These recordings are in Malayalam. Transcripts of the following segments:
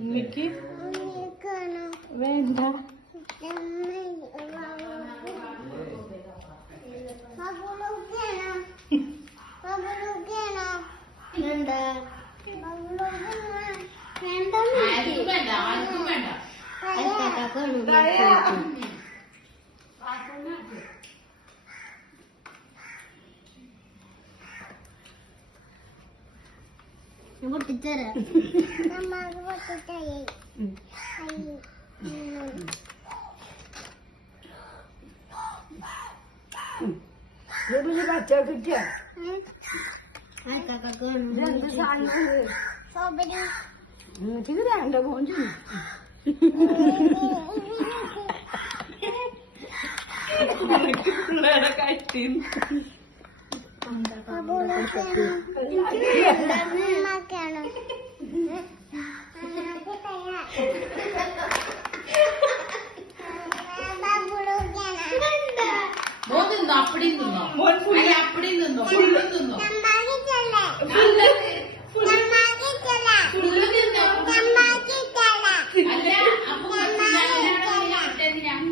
ഉമ്മിക്ക് വേണ്ട. പൊട്ടിച്ചരാ പച്ച കിട്ടിയ ഇത് വേണ്ട പോഞ്ചു പിള്ളേരെ കറ്റി அப்படி நின்னோ அப்படி நின்னோ ஃபுல்லு நின்னோ അല്ല അപ്പൊ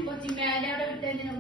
കൊച്ചിങ്ങാലെ അവിടെ വിട്ടതിനാ